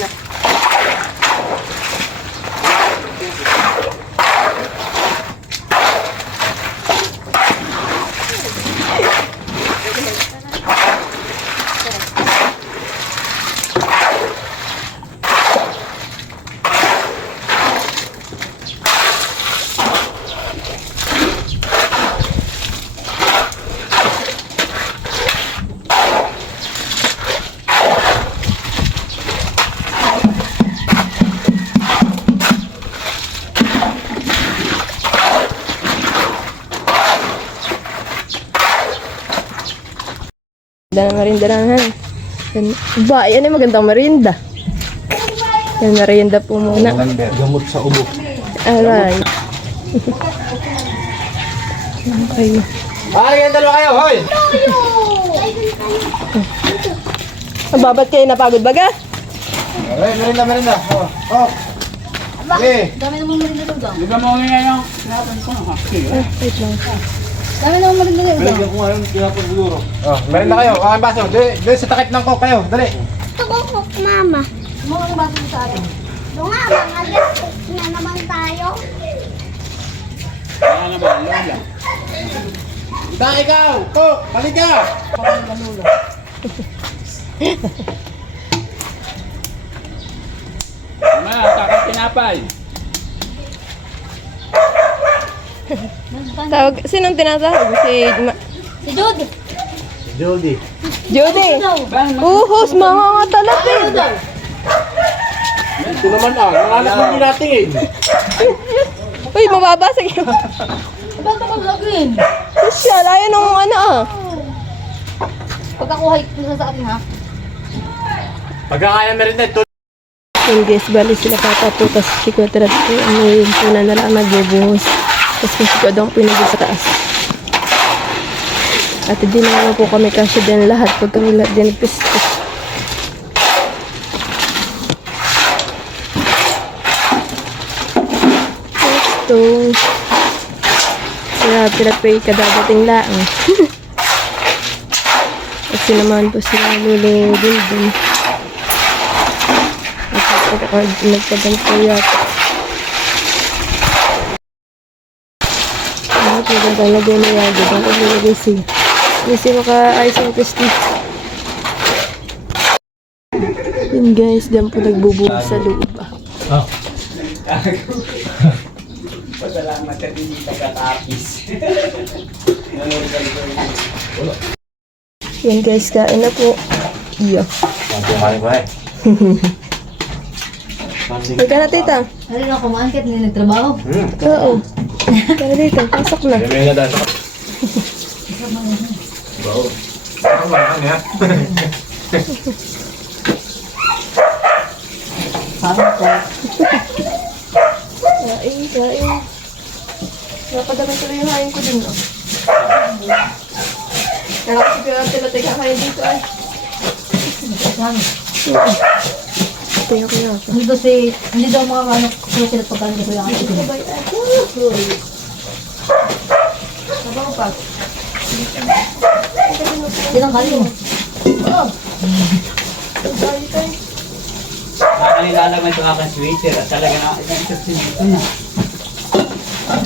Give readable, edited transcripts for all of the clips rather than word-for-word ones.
na. Ganda na merinda lang, ha? Ba, yan ay magandang merinda. Yan, merienda po muna. Gamot sa ubo. Aray. Okay. Ay, yan dalawa kayo, hoy! Babat kayo napagod baga? Ay, merinda. Oh. Okay. Dami namang marinda daw. Di ba mo ngayon yung sinapan ko ng haki? Wait lang. Dami namang marinda daw. Merinda ko ngayon, tinapon siguro. Oh, merinda kayo. Ang baso. Dali sa takip ng coke kayo. Dali. Ito ko, mama. Mga ang baso mo sa atin. Doon nga, mga left na naman tayo. Kaya naman, lola. Ita, ikaw! Coke! Halika! Mama, takot tinapay. Tawag, sinong tinatawag? Si Jude. Jody. Judy! Uhos, mga nga talapin! Ito naman nanganak mo natin Uy, mababasag yun. Ba't ka maglagin? Siya, layo nung ano ah. Pagkakuha ito sa atin ha. Pagkakaya merinda, ito. Yun guys, bali sila papaputas si Kotrat po. Ano yun po na nalang nagbubuhos. Tapos kung si Kodong pinagin sa taas. At hindi naman po kami kasya din lahat pag kami lahat din nagpistos. Ito. Kaya pinapay kadadating lang. Kasi naman po sila lulungin din. At nagpagantay yata. Ano po yung talagay na yagod? Ang paglalagay siya. Hindi siya maka-ayos ang testit. Yun guys, diyan po nagbubuhos sa loob. Oh. Pasalamat ka din yung taga-tapis. Yan guys, kain na po. Iyo. Pagkakaya ba eh? Magka na tita? Ano na kumaan kahit hindi nagtrabaho? Oo. Magka na tita, pasok na. Merinda dahil sa... Wow. Ano ba yan yan? Parang ko. Kain. Napadami tuloy yung hain ko din. No? Kaya kasi pinatila kakain dito ay. Ito yung kaya ako. Hindi daw mga ano, kaya sila pagkain ko yung akin. Sabaw pa. Ilang kali mo? Kakalilalag ito aking sweater at talaga na isang dito na.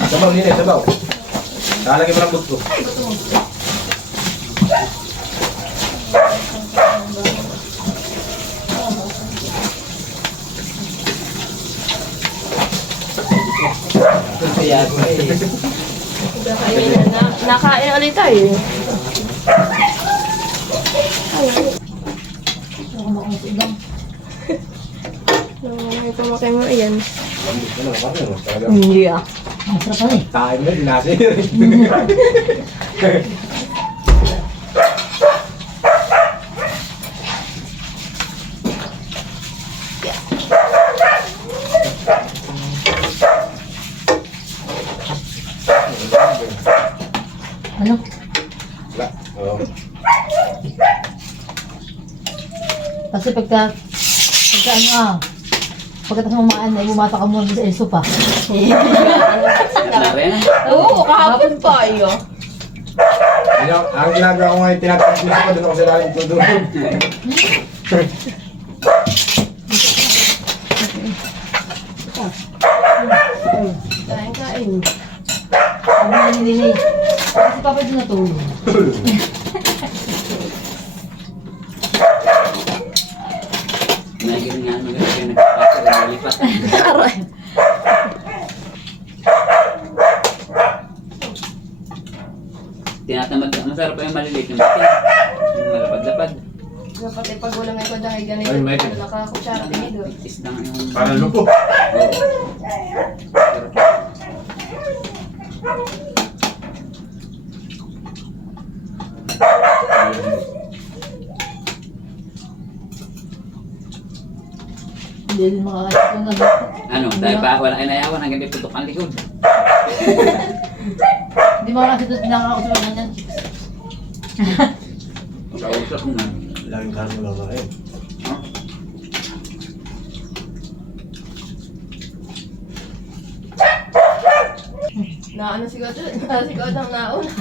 Sabaw nila, sabaw. Lalagyan mo ng buto. Kaya ko eh. Nakain ulit tayo. May pamakay mo, ayan. Hindi ah. Masarap pa eh. Tayo mo, dinasi. Ano? Wala. Oo. Kasi pagka ano ah, pagkatapos mamaan ay bumata ka muna sa ESO pa. Wala rin. Oo, kahapon pa iyo. Ang ginagawa ko ngayon, tinatapos ko doon ako sa lalim ko doon. yun. Sabi ni Nini, kasi papa doon natulog. Naging nga maganda yung nagpapasa na malipat. Aray. Tinatamad ka. Masarap pa yung maliliit yung batin. Yung malapad-lapad. Dapat ay pag wala may kwadang ay ganito. Ay, may- Nakakutsara tinidor. Tis lang yung... Parang lupo. Oo. Hindi din makakasip yung Ano, dahil pa wala ay nayawan hanggang may putok ang likod. Hindi makakasip yung pinakakausap ng ganyan. Kausap mo na. Laging kano lang na eh. Huh? Naano si Godo? Si Godo ang nauna.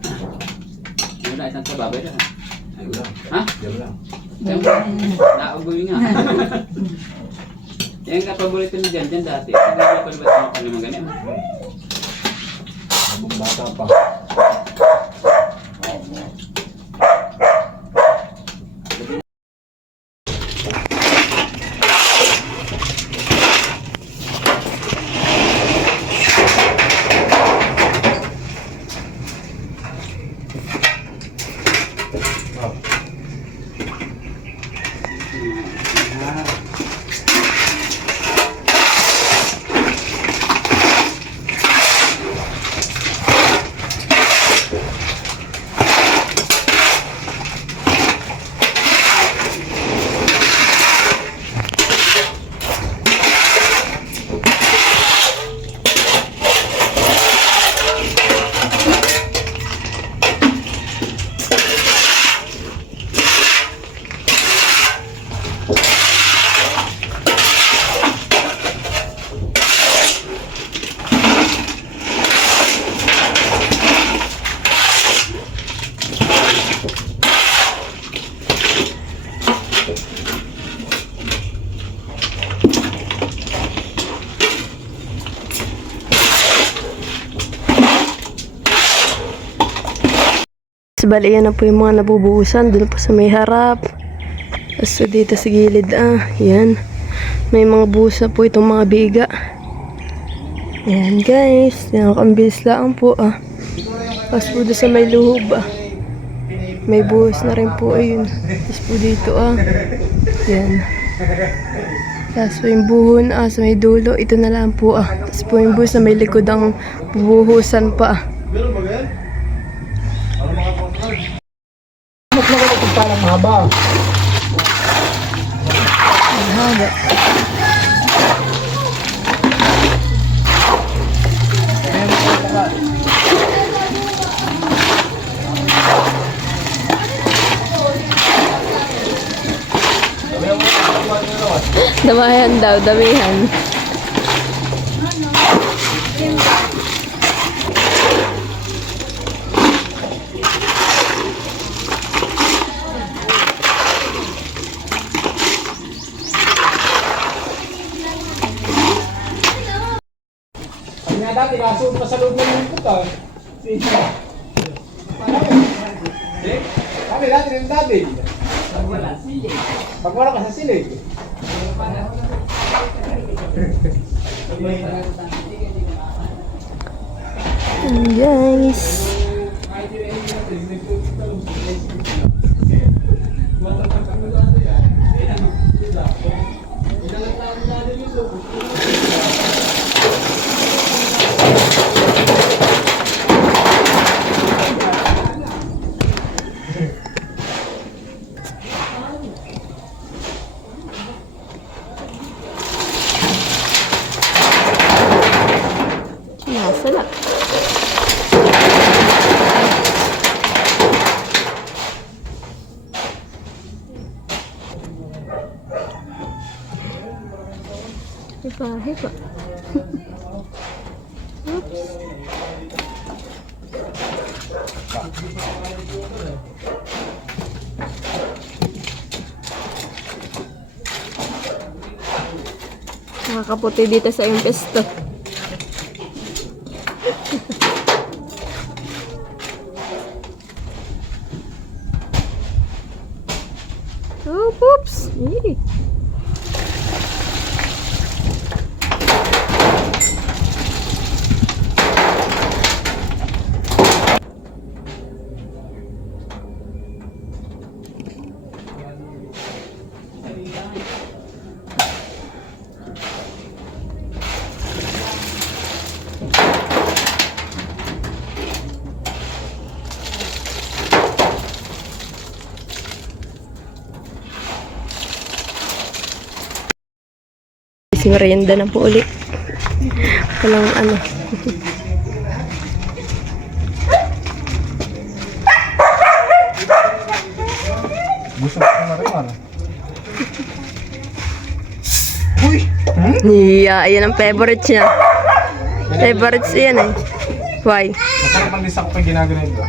Ano na isang sababay na? Diyan lang. Ha? Diyan lang. Naugoy nga. Yan ka paborito mo dyan dati. Hindi mo pa naman ka naman ganyan. Habang bata pa. Bali, yan na po yung mga nabubuhusan. Doon po sa may harap. So, dito sa gilid. Yan. May mga buhos na po itong mga biga. Yan, guys. Nakakambis lang po, Tapos po doon sa may luhub, May buhos na rin po, ayun. Tapos po dito, Yan. Tapos po yung buhon, sa may dulo. Ito na lang po, Tapos po yung buhos na may likod ang bubuhusan pa, Mas maganda kung parang mahaba. Ang haba. Damayan daw, damihan. Kaya dati, kaso pa sa loob ng yung puta. Kami dati rin dati. Pag wala ka sa silig. Guys. Nasa na. Hipa. Nakakaputi dito sa iyong pesto. Oh, poops! Yee. Si merienda na po ulit. Walang ano. Gusto ko na rin ano. Uy! Yeah, yan ang favorite niya. Favorites yan eh. Why? Masarap ang lisa ko kay ginagano ito.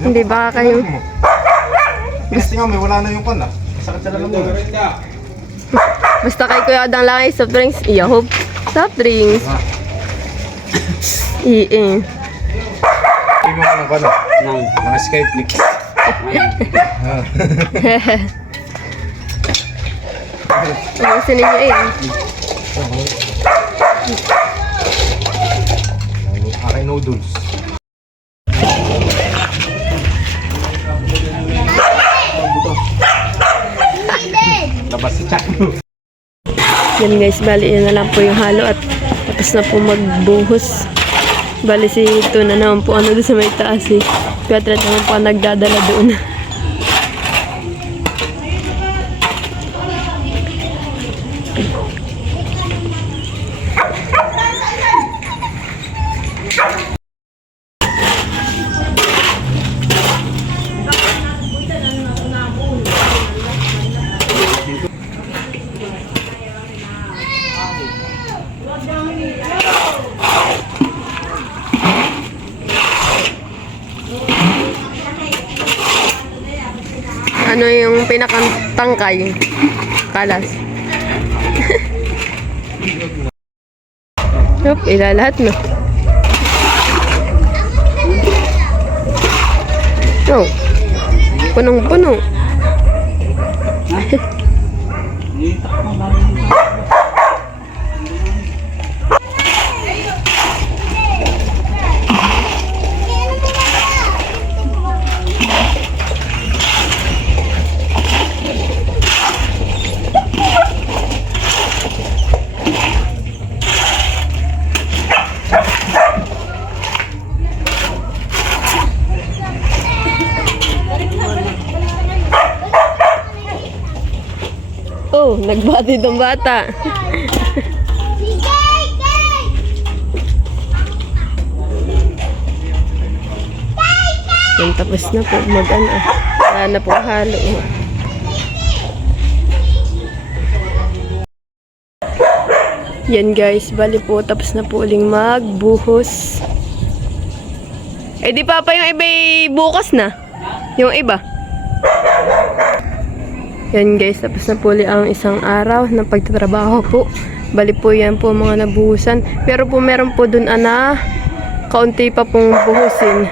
Hindi ba kayo? Kasi nga may wala na yung pan ah. Sakit sa lalam mo. Basta kay Kuya Adang lang ay soft drinks. Yahoo. Soft drinks. Iing. Tingnan ko ng ano? Ng Skype Flix. Ano sa ninyo eh? Aking noodles. Labas si Chuck. Yan guys, bali yan na lang po yung halo at tapos na po magbuhos. Bali si ito na naman po ano doon sa may taas eh. Piatret naman po ang nagdadala doon. Ano yung pinakantangkay? Kalas. Yup, ilalahat na. Oh. Punong-puno. Oh, nagbati tong bata. Yan, tapos na po mag-ano. Wala na po halo. Yan guys, bali po tapos na po uling magbuhos. Eh di pa yung iba bukas na. Yung iba. Yan guys, tapos na po ulit ang isang araw ng pagtatrabaho po. Bali po yan po mga nabuhusan. Pero po meron po dun ana, kaunti pa pong buhusin.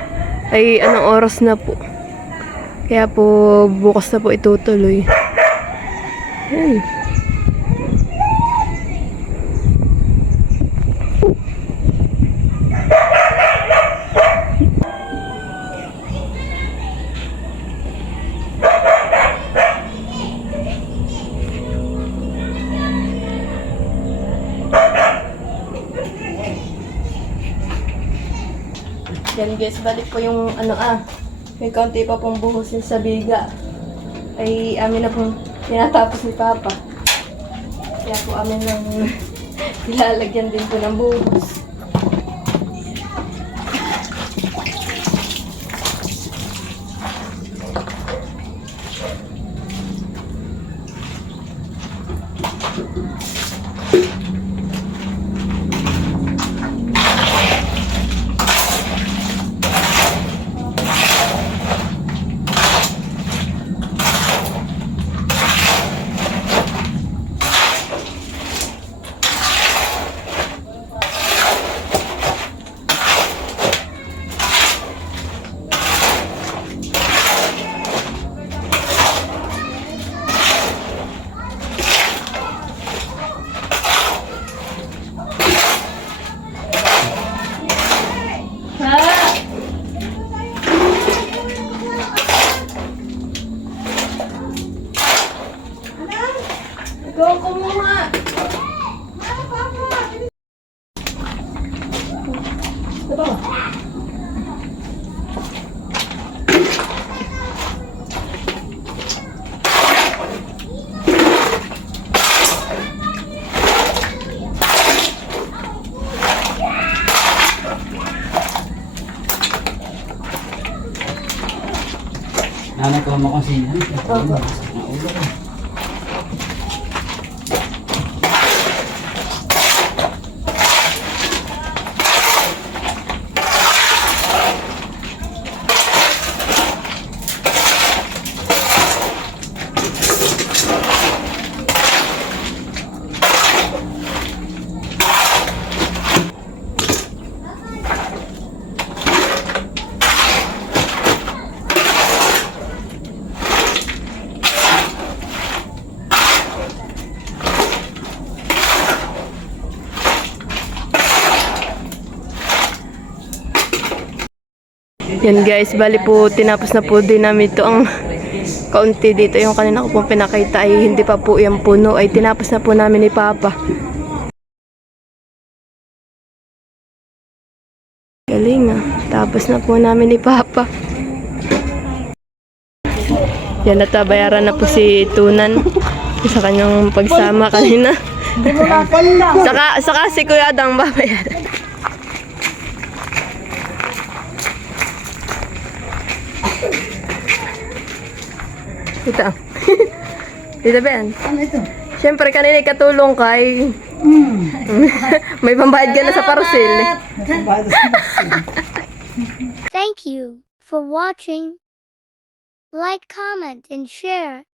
Ay anong oras na po. Kaya po bukas na po itutuloy. Yan. Yan guys, balik po yung may kaunti pa pong buhusin sa biga. Ay amin na pong tinatapos ni Papa. Kaya po amin lang ilalagyan din po ng buhos. Nanay ko mo kasi yan. Naulo ko. Yan guys, bali po tinapos na po din namin ito ang kaunti dito. Yung kanina ko pong pinakita ay hindi pa po yung puno, ay tinapos na po namin ni Papa. Galing ah, tapos na po namin ni Papa. Yan, natabayaran na po si Tunan sa kanyang pagsama kanina. Saka si Kuya Adang babayaran. Ito. Dito Ben. Ano ito? Siyempre kanina katulong kay may pambayad ka na sa parcel. Thank you for watching. Like, comment, and share.